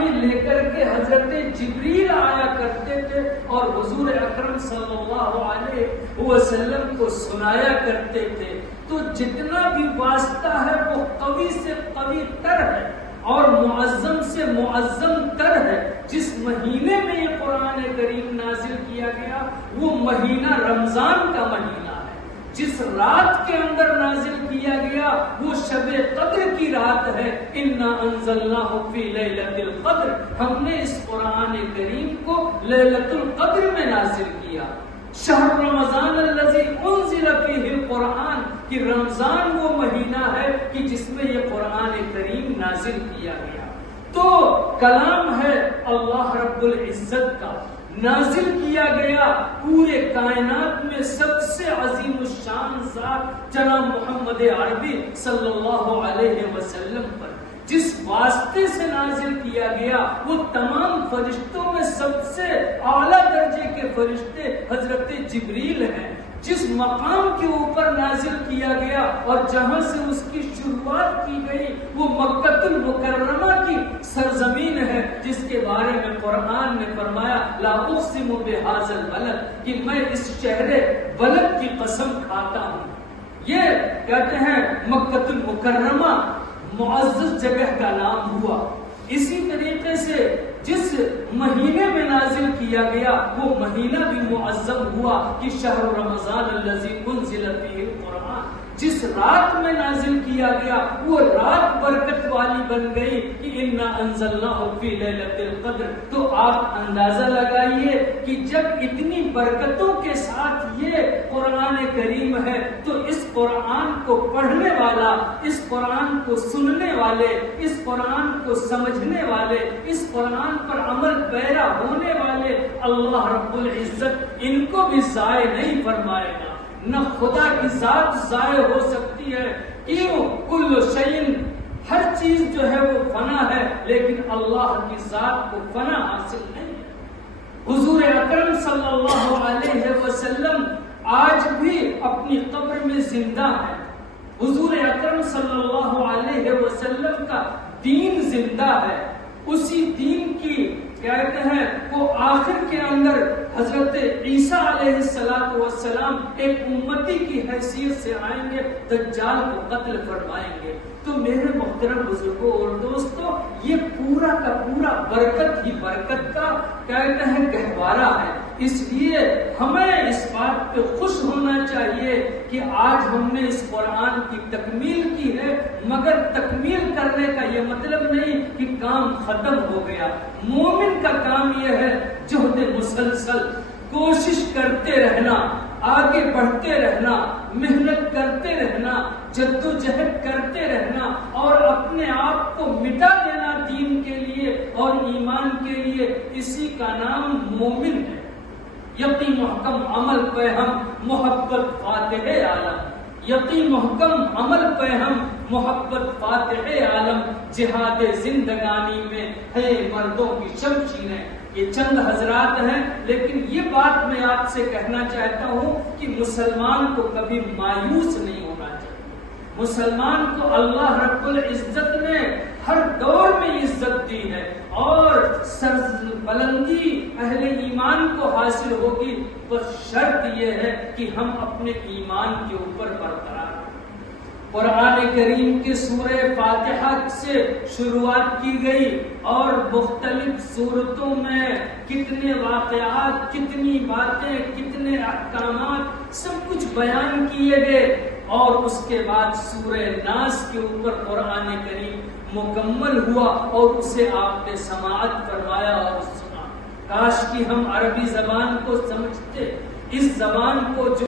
تراویح لے کر کے حضرت جبریل آیا کرتے تھے اور حضور اکرم صلی اللہ علیہ وسلم کو سنایا کرتے تھے. تو جتنا بھی واسطہ ہے وہ قوی سے قوی تر ہے اور معظم سے معظم تر ہے. جس مہینے میں یہ قرآن کریم نازل کیا گیا وہ مہینہ رمضان کا مہینہ ہے. جس رات کے اندر نازل کیا گیا وہ شب قدر کی رات ہے. انا انزلناہ فی لیلۃ القدر. ہم نے اس قرآن کریم کو لیلۃ القدر میں نازل کیا. شہر رمضان الذی انزل فیہ القرآن کہ رمضان وہ مہینہ ہے کہ جس میں یہ قرآن کریم نازل کیا گیا. تو کلام ہے اللہ رب العزت کا، نازل کیا گیا پورے کائنات میں سب سے عظیم الشان ذات جناب محمد عربی صلی اللہ علیہ وسلم پر. جس واسطے سے نازل کیا گیا وہ تمام فرشتوں میں سب سے اعلیٰ درجے کے فرشتے حضرت جبریل ہیں. جس مقام کے اوپر نازل کیا گیا اور جہاں سے اس کی شروعات کی گئی وہ مکہ المکرمہ کی سرزمین ہے، جس کے بارے میں قرآن نے فرمایا لا اقسم بہذا البلد کہ میں اس شہر بلد کی قسم کھاتا ہوں. یہ کہتے ہیں مکہ المکرمہ معزز جگہ کا نام ہوا. اسی طریقے سے جس مہینے میں نازل کیا گیا وہ مہینہ بھی معظم ہوا کہ شہر رمضان الذی انزل فیہ القرآن. جس رات میں نازل کیا گیا وہ رات برکت والی بن گئی کہ انا انزلناہ فی لیلۃ القدر. تو آپ اندازہ لگائیے کہ جب اتنی برکتوں کے ساتھ یہ قرآن کریم ہے تو اس قرآن کو پڑھنے والا، اس قرآن کو سننے والے، اس قرآن کو سمجھنے والے، اس قرآن پر عمل پیرا ہونے والے اللہ رب العزت ان کو بھی ضائع نہیں فرمائے گا. نہ خدا کی ذات ضائع ہو سکتی ہے. کیوں؟ کل شیء، ہر چیز جو ہے وہ فنا ہے لیکن اللہ کی ذات کو فنا حاصل نہیں ہے. حضور اکرم صلی اللہ علیہ وسلم آج بھی اپنی قبر میں زندہ ہے. حضور اکرم صلی اللہ علیہ وسلم کا دین زندہ ہے. اسی دین کی کہتے ہیں وہ آخر کے اندر حضرت عیسیٰ علیہ السلام ایک امتی کی حیثیت سے آئیں گے، دجال کو قتل فرمائیں گے. تو میرے محترم بزرگوں اور دوستوں یہ پورا کا پورا برکت ہی برکت کا کہتے ہیں گہوارہ ہے. اس لیے ہمیں اس بات پہ خوش ہونا چاہیے کہ آج ہم نے اس قرآن کی تکمیل کی ہے، مگر تکمیل کرنے کا یہ مطلب نہیں کہ کام ختم ہو گیا. مومن کا کام یہ ہے جہد مسلسل، کوشش کرتے رہنا، آگے بڑھتے رہنا، محنت کرتے رہنا، جدوجہد کرتے رہنا اور اپنے آپ کو مٹا دینا دین کے لیے اور ایمان کے لیے. اسی کا نام مومن ہے. یقین محکم عمل پہ ہم محبت فاتح عالم، یقین محکم عمل پہ ہم محبت فاتح عالم. جہاد زندگانی میں ہے مردوں کی شمشیریں. یہ چند حضرات ہیں لیکن یہ بات میں آپ سے کہنا چاہتا ہوں کہ مسلمان کو کبھی مایوس نہیں ہونا چاہیے. مسلمان کو اللہ رب العزت نے ہر دور میں عزت دی ہے اور بلندی اہل ایمان کو حاصل ہوگی، بس شرط یہ ہے کہ ہم اپنے ایمان کے اوپر برقرار ہیں. قرآن کریم کے سورہ فاتحہ سے شروعات کی گئی اور مختلف سورتوں میں کتنے واقعات، کتنی باتیں، کتنے احکامات سب کچھ بیان کیے گئے اور اس کے بعد سورہ ناس کے اوپر قرآن کریم مکمل ہوا اور اسے آپ نے سماعت فرمایا اور سنا. کاش کہ ہم عربی زبان کو سمجھتے، اس زبان کو جو